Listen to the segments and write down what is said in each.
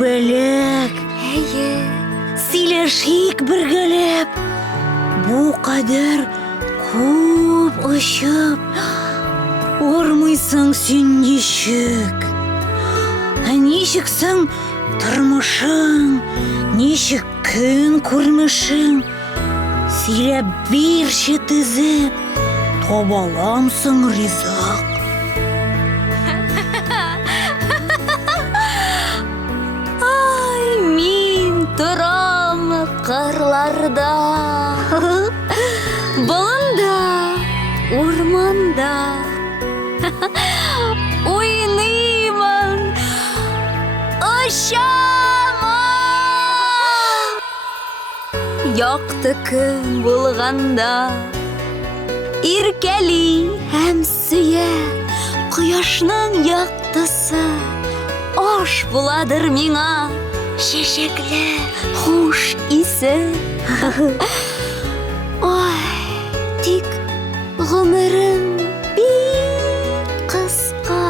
бәләк. Сөйләшик бергәләп. Бу кадәр күп очып. Ормыйсың син ничек? Ничек соң тормышың? Ничек көн күрмешең? Сөйләп бирче тезеп, табаламсың ризык. Мин торам кырларда, болында, урманда. Уйныймын, ұшамын. Яқты күн булганда, иркәли һәм сөя, кояшның яктысы. Аш буладыр миңа чәчәкле хуш исе. Ой, тик гомерем бик кыска.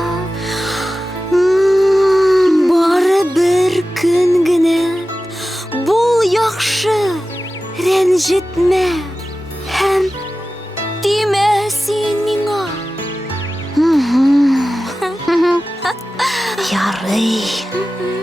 Бары бер көн генә. Бул яхшы, рәнҗетмә һәм тимә син миңа. Ярый.